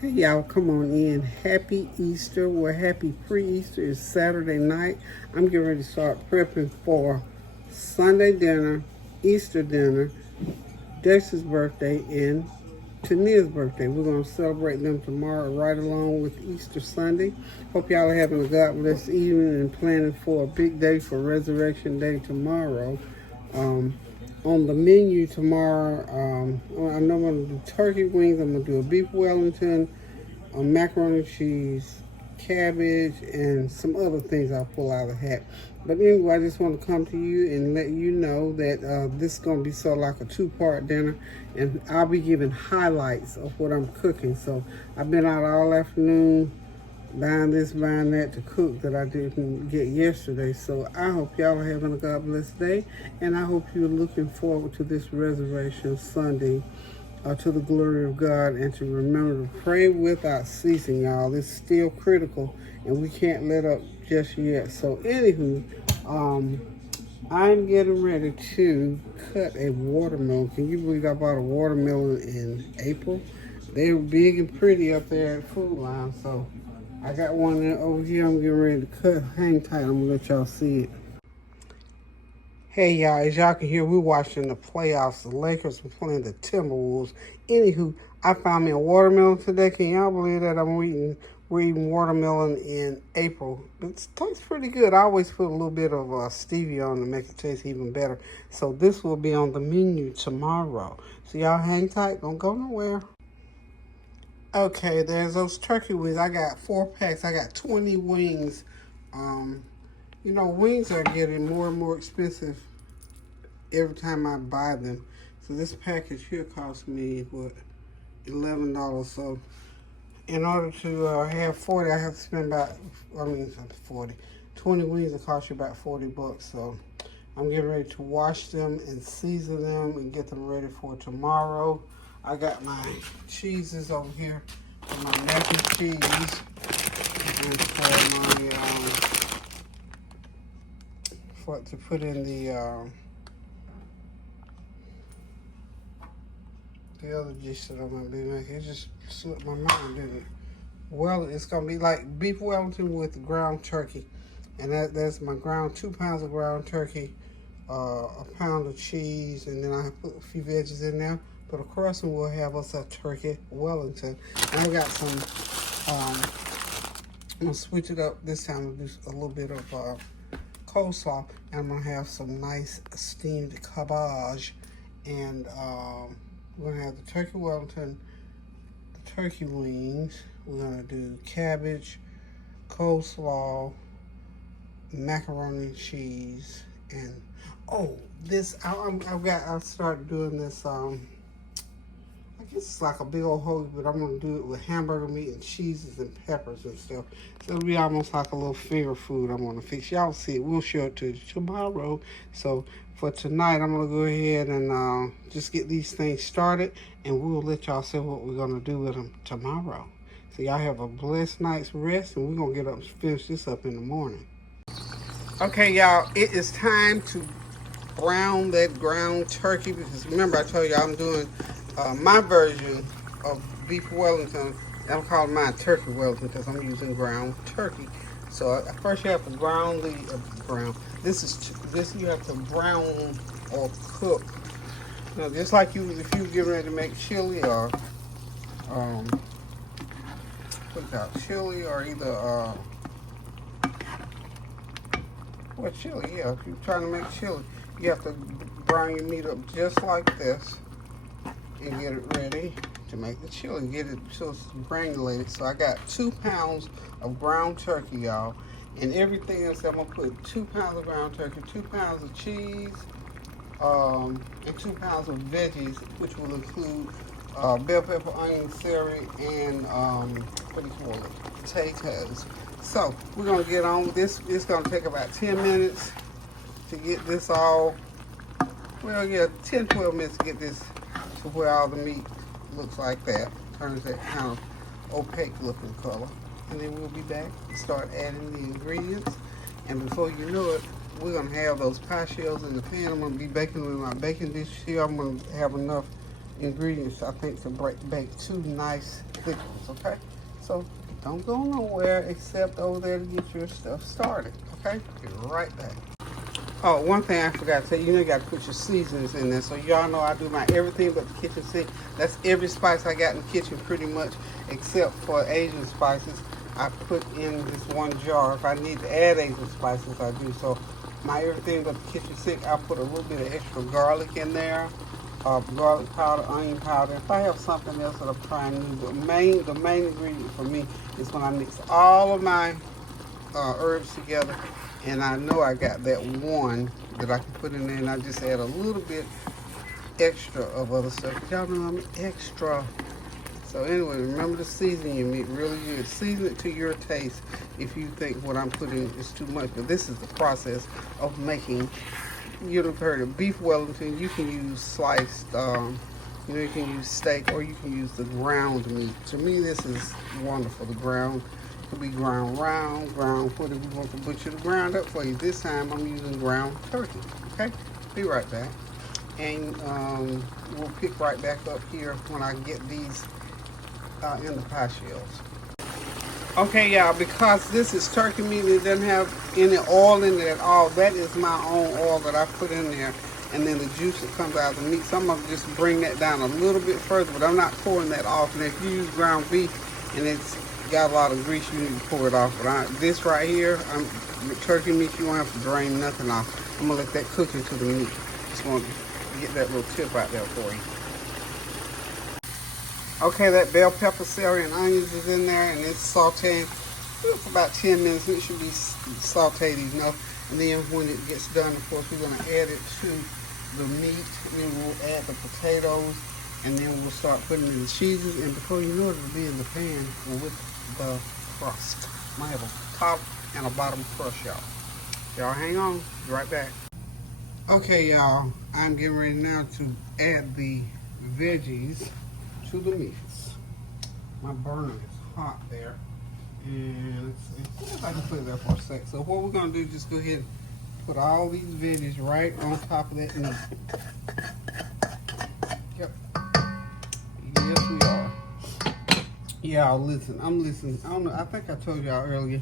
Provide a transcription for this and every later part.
Hey y'all, come on in. Happy Easter. Well, happy pre-Easter. It's Saturday night. I'm getting ready to start prepping for Sunday dinner, Easter dinner, Dexter's birthday, and Tonnia's birthday. We're going to celebrate them tomorrow right along with Easter Sunday. Hope y'all are having a God bless evening and planning for a big day for Resurrection Day tomorrow. On the menu tomorrow, I know I'm going to do turkey wings. I'm going to do a beef Wellington, a macaroni cheese, cabbage, and some other things I'll pull out of the hat. But anyway, I just want to come to you and let you know that this is going to be sort of like a two-part dinner, and I'll be giving highlights of what I'm cooking. So I've been out all afternoon buying this, buying that to cook that I didn't get yesterday. So I hope y'all are having a God bless day, and I hope you're looking forward to this Resurrection Sunday, to the glory of God, and to remember to pray without ceasing, y'all. It's still critical, and we can't let up just yet. So anywho, I'm getting ready to cut a watermelon. Can you believe I bought a watermelon in April? They were big and pretty up there at Food Line, so I got one over here I'm getting ready to cut. Hang tight, I'm gonna let y'all see it. Hey y'all, as y'all can hear, we're watching the playoffs. The Lakers were playing the Timberwolves. Anywho, I found me a watermelon today. Can y'all believe that we're eating watermelon in April? It tastes pretty good. I always put a little bit of stevia on to make it taste even better. So this will be on the menu tomorrow. So y'all hang tight, don't go nowhere. Okay, there's those turkey wings. I got 4 packs. I got 20 wings. Wings are getting more and more expensive every time I buy them. So this package here cost me, $11. So in order to have 40, I have to spend 20 wings will cost you about 40 bucks. So I'm getting ready to wash them and season them and get them ready for tomorrow. I got my cheeses over here for my mac and cheese and for to put in the other dish that I'm gonna be making. It just slipped my mind, didn't it? Well, it's gonna be like beef Wellington with ground turkey, and that's my ground 2 pounds of ground turkey, a pound of cheese, and then I put a few veggies in there. But of course, we'll have us a turkey Wellington. And I got some, I'm gonna switch it up this time and do a little bit of coleslaw. And I'm gonna have some nice steamed cabbage. And we're gonna have the turkey Wellington, the turkey wings. We're gonna do cabbage, coleslaw, macaroni cheese, and I started doing this, I guess it's like a big old hoagie, but I'm going to do it with hamburger meat and cheeses and peppers and stuff. So it'll be almost like a little finger food I'm going to fix. Y'all see it. We'll show it to you tomorrow. So for tonight, I'm going to go ahead and just get these things started, and we'll let y'all see what we're going to do with them tomorrow. So y'all have a blessed night's rest, and we're going to get up and finish this up in the morning. Okay, y'all, it is time to brown that ground turkey, because remember I told you I'm doing my version of beef Wellington. I'm calling mine turkey Wellington because I'm using ground turkey. So first you have to brown this you have to brown or cook. Just like if you get ready to make chili or chili or either chili. Yeah, if you're trying to make chili, you have to brown your meat up just like this and get it ready to make the chili. Get it so it's granulated. So I got 2 pounds of ground turkey, y'all, and everything else. I'm gonna put 2 pounds of ground turkey, 2 pounds of cheese, and 2 pounds of veggies, which will include bell pepper, onion, celery, and potatoes. So we're gonna get on with this. It's gonna take about 10 minutes to get this all. 10-12 minutes to get this to where all the meat looks like that. Turns that kind of opaque looking color. And then we'll be back and start adding the ingredients. And before you know it, we're gonna have those pie shells in the pan. I'm gonna be baking with my baking dish here. I'm gonna have enough ingredients, I think, to bake 2 nice thick ones, okay? So don't go nowhere except over there to get your stuff started, okay? Be right back. Oh, one thing I forgot to tell you, you got to put your seasonings in there. So y'all know I do my everything but the kitchen sink. That's every spice I got in the kitchen pretty much, except for Asian spices. I put in this one jar. If I need to add Asian spices, I do. So my everything but the kitchen sink, I put a little bit of extra garlic in there, garlic powder, onion powder. If I have something else that I'm trying new, the main ingredient for me is when I mix all of my herbs together, and I know I got that one that I can put in there, and I just add a little bit extra of other stuff. Y'all know I'm extra. So anyway, remember to season your meat really good. Season it to your taste if you think what I'm putting is too much. But this is the process of making, you'd have heard of beef Wellington. You can use sliced, you can use steak, or you can use the ground meat. To me, this is wonderful. The ground could be ground round, ground whatever you want to butcher the ground up for you. This time I'm using ground turkey. Okay, be right back. And we'll pick right back up here when I get these in the pie shells. Okay, y'all, because this is turkey meat, it doesn't have any oil in it at all. That is my own oil that I put in there, and then the juice that comes out of the meat. So I'm going to just bring that down a little bit further, but I'm not pouring that off. And if you use ground beef and it's got a lot of grease, you need to pour it off. But this right here, with turkey meat, you won't have to drain nothing off. I'm going to let that cook into the meat. Just want to get that little tip out there for you. Okay, that bell pepper, celery, and onions is in there, and it's sauteing for about 10 minutes. It should be sauteed enough. And then when it gets done, of course, we're going to add it to the meat. And then we'll add the potatoes, and then we'll start putting in the cheeses. And before you know it, it'll be in the pan with the crust. I have a top and a bottom crust, y'all. Y'all hang on. Be right back. Okay, y'all. I'm getting ready now to add the veggies to the meats. My burner is hot there, and let's see if I can put it there for a sec. So what we're gonna do is just go ahead and put all these veggies right on top of that meat. Yep. Yes, we are. Y'all listen. I'm listening. I don't know. I think I told y'all earlier.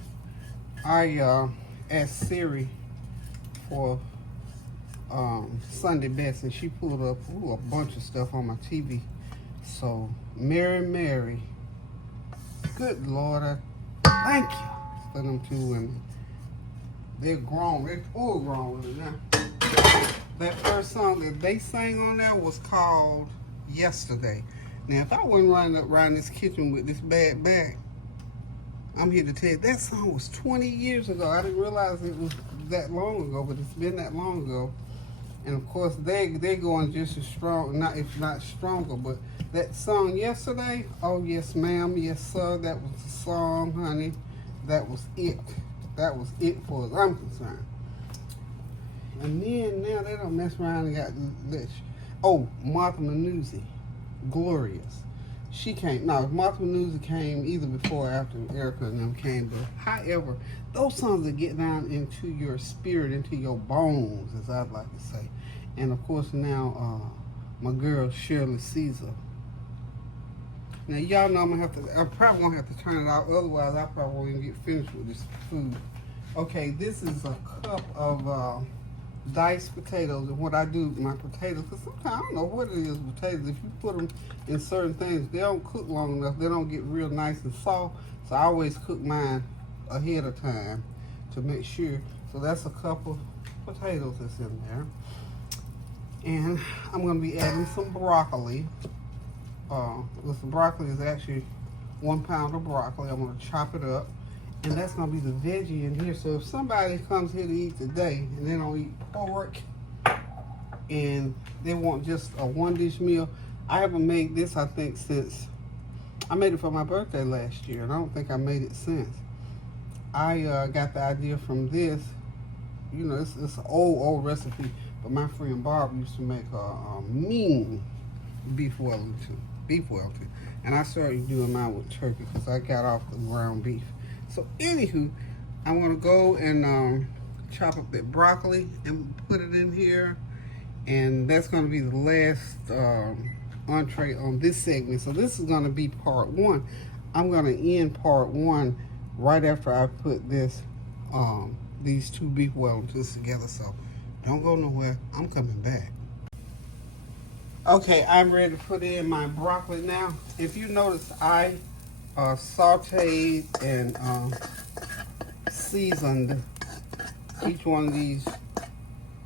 I asked Siri for Sunday best, and she pulled up a bunch of stuff on my TV. So, Mary, good Lord, I thank you for them 2 women. They're grown, they're full grown now. That first song that they sang on there was called Yesterday. Now, if I wasn't running up around this kitchen with this bad back, I'm here to tell you, that song was 20 years ago. I didn't realize it was that long ago, but it's been that long ago. And of course, they're going just as strong, if not stronger. But that song Yesterday, oh yes ma'am, yes sir, that was the song, honey. That was it. That was it for as I'm concerned. And then now they don't mess around and got this. Oh, Martha Manuzzi, Glorious. She came, no, Martha Manuzzi came either before or after Erica and them came. But however, those songs that get down into your spirit, into your bones, as I'd like to say. And of course now, my girl Shirley Caesar. Now y'all know I'm probably gonna have to turn it out, otherwise I probably won't even get finished with this food. Okay, this is a cup of diced potatoes, and what I do with my potatoes, because sometimes I don't know what it is with potatoes. If you put them in certain things, they don't cook long enough. They don't get real nice and soft. So I always cook mine ahead of time to make sure. So that's a cup of potatoes that's in there. And I'm going to be adding some broccoli. The broccoli is actually 1 pound of broccoli. I'm going to chop it up. And that's going to be the veggie in here. So if somebody comes here to eat today and they don't eat pork and they want just a 1-dish meal, I haven't made this, I think, since I made it for my birthday last year, and I don't think I made it since. I got the idea from this. You know, it's an old recipe, but my friend Barb used to make a mean beef Wellington. And I started doing mine with turkey because I got off the ground beef. So anywho, I'm gonna go and chop up that broccoli and put it in here, and that's gonna be the last entree on this segment. So this is gonna be part one. I'm gonna end part one right after I put this, these two beef Wellingtons together. So don't go nowhere, I'm coming back. Okay, I'm ready to put in my broccoli now. If you notice, I sauteed and seasoned each one of these,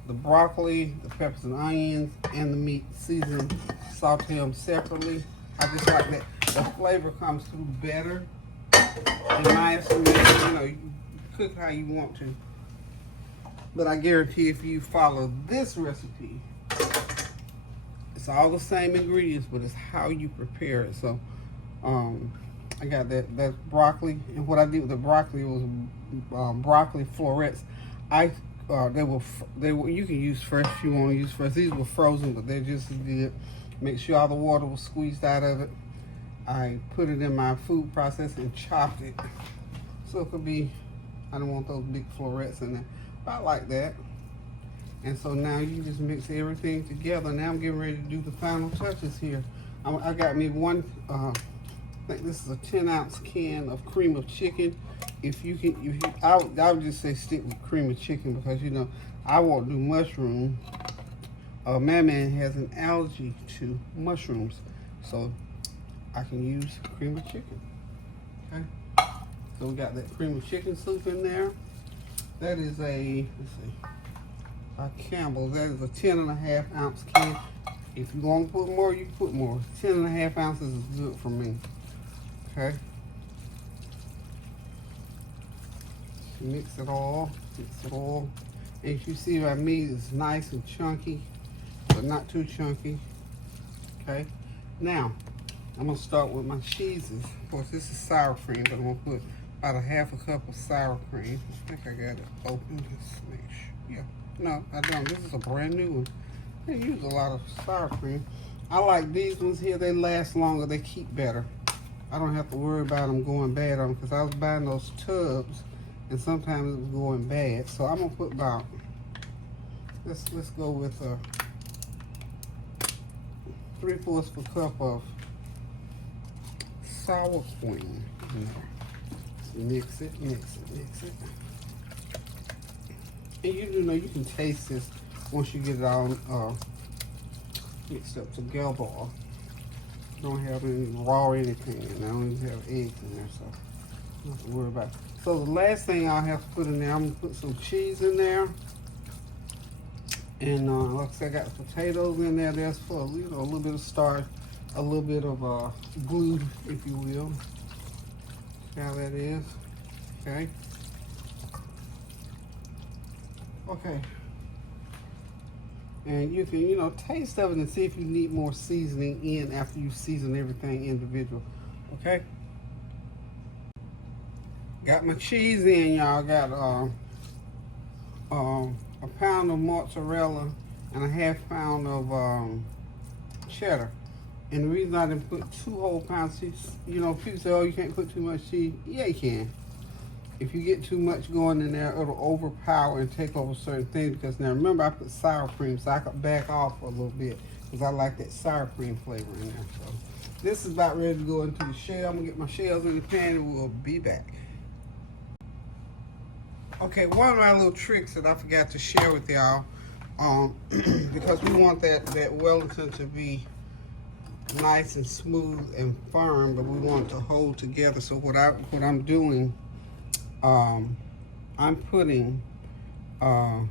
the broccoli, the peppers and onions, and the meat, seasoned, saute them separately. I just like that. The flavor comes through better, in my estimation. You know, you cook how you want to. But I guarantee if you follow this recipe, it's all the same ingredients, but it's how you prepare it. So, I got that broccoli, and what I did with the broccoli was broccoli florets. They were you can use fresh if you want to use fresh. These were frozen, but they're just as good. Make sure all the water was squeezed out of it. I put it in my food processor and chopped it, so it could be. I don't want those big florets in there. But I like that. And so now you just mix everything together. Now I'm getting ready to do the final touches here. I got me one. I think this is a 10-ounce can of cream of chicken. If you can, I would just say stick with cream of chicken, because you know I won't do mushroom. Man has an allergy to mushrooms, so I can use cream of chicken. Okay, so we got that cream of chicken soup in there. That is a, let's see, Campbell's. That is a 10.5 ounce can. If you want to put more, you can put more. 10.5 ounces is good for me. Okay. Mix it all. As you see, my meat is nice and chunky, but not too chunky. Okay. Now, I'm gonna start with my cheeses. Of course, this is sour cream, but I'm gonna put about a half a cup of sour cream. I think I got it open. Just make sure. Yeah. No, I don't. This is a brand new one. They use a lot of sour cream. I like these ones here. They last longer. They keep better. I don't have to worry about them going bad on them, because I was buying those tubs and sometimes it was going bad. So I'm gonna put about, let's go with 3/4 of a cup of sour cream in there. Mix it. And you do know you can taste this once you get it all mixed up together. Don't have any raw anything, and I don't even have eggs in there, so don't have to worry about it. So the last thing I'll have to put in there, I'm gonna put some cheese in there. And like I said, I got the potatoes in there. There's for a little bit of starch, a little bit of glue, if you will. See how that is? Okay. Okay. And you can, taste of it and see if you need more seasoning in after you season everything individual. Okay. Got my cheese in, y'all. Got a pound of mozzarella and a half pound of cheddar. And the reason I didn't put 2 whole pounds of cheese, people say, oh, you can't put too much cheese. Yeah, you can. If you get too much going in there, it'll overpower and take over certain things. Because now remember, I put sour cream, so I could back off a little bit, because I like that sour cream flavor in there. So this is about ready to go into the shell. I'm gonna get my shells in the pan and we'll be back. Okay, one of my little tricks that I forgot to share with y'all, because we want that Wellington to be nice and smooth and firm, but we want it to hold together. So what I'm doing, I'm putting 2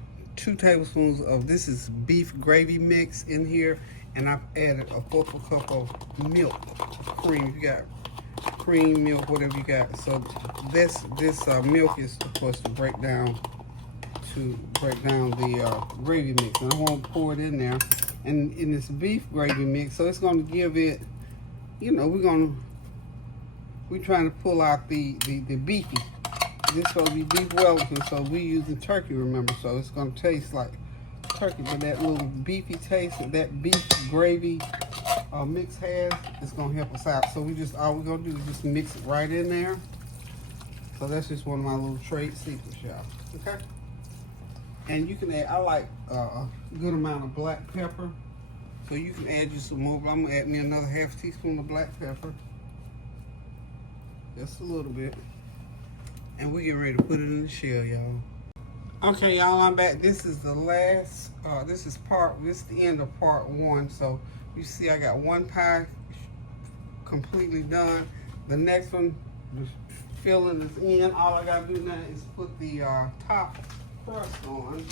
tablespoons of, this is beef gravy mix in here, and I've added a 1/4 cup of milk, cream. You got cream, milk, whatever you got. So this milk is supposed to break down the gravy mix, and I won't pour it in there. And in this beef gravy mix, so it's going to give it, we're trying to pull out the beefy. This is going to be beef Wellington, so we using turkey, remember, so it's going to taste like turkey, but that little beefy taste that beef gravy mix has is going to help us out. So all we're going to do is just mix it right in there. So that's just one of my little trade secrets, y'all. Okay? And you can add, I like a good amount of black pepper. So you can add you some more, but I'm gonna add me another half teaspoon of black pepper. Just a little bit. And we get ready to put it in the shell, y'all. Okay, y'all, I'm back. This is the last, this is the end of part 1. So you see I got one pie completely done. The next one, the filling is in. All I gotta do now is put the top crust on.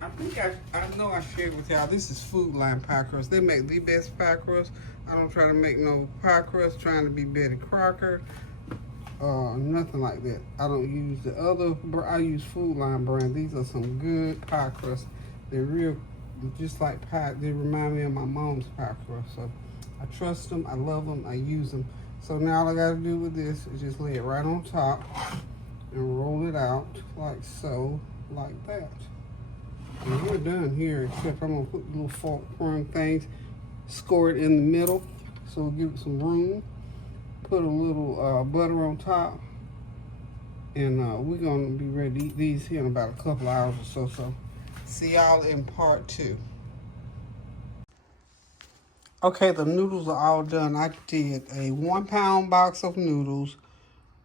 I think I know I shared with y'all, this is Food Line pie crust. They make the best pie crust. I don't try to make no pie crust trying to be Betty Crocker. Nothing like that. I don't use the other, I use Food Line brand. These are some good pie crusts. They're real, just like pie. They remind me of my mom's pie crust. So I trust them, I love them, I use them. So now all I gotta do with this is just lay it right on top and roll it out like so, like that. And we're done here, except I'm gonna put little fork prong things, score it in the middle, so we'll give it some room. Put a little butter on top, and we're gonna be ready to eat these here in about a couple hours or so. So see y'all in part 2. Okay, the noodles are all done. I did a 1 pound box of noodles,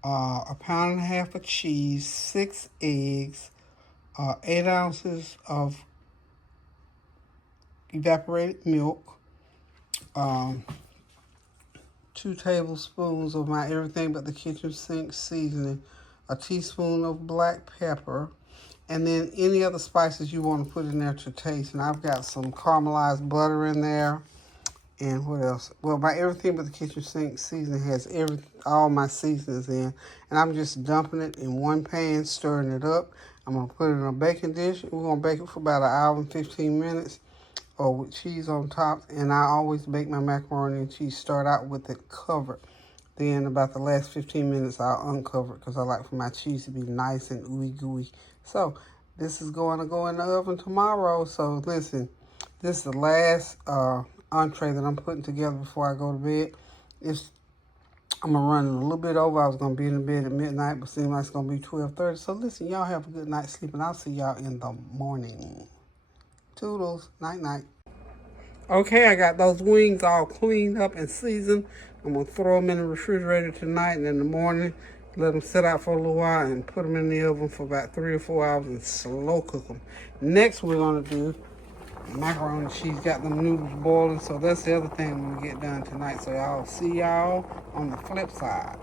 a pound and a half of cheese, 6 eggs, 8 ounces of evaporated milk, 2 tablespoons of my everything but the kitchen sink seasoning, a teaspoon of black pepper, and then any other spices you want to put in there to taste. And I've got some caramelized butter in there. And what else? Well, my everything but the kitchen sink seasoning has all my seasonings in. And I'm just dumping it in one pan, stirring it up. I'm going to put it in a baking dish. We're going to bake it for about 1 hour and 15 minutes. Or with cheese on top. And I always bake my macaroni and cheese. Start out with it covered. Then about the last 15 minutes, I'll uncover it because I like for my cheese to be nice and ooey gooey. So this is going to go in the oven tomorrow. So listen, this is the last entree that I'm putting together before I go to bed. I'm going to run a little bit over. I was going to be in bed at midnight, but seems like it's going to be 12:30. So listen, y'all have a good night's sleep, and I'll see y'all in the morning. Toodles. Night, night. Okay, I got those wings all cleaned up and seasoned. I'm going to throw them in the refrigerator tonight, and in the morning, let them sit out for a little while and put them in the oven for about 3 or 4 hours and slow cook them. Next, we're going to do macaroni and cheese. Got them noodles boiling, so that's the other thing we'll get done tonight. So I'll see y'all on the flip side.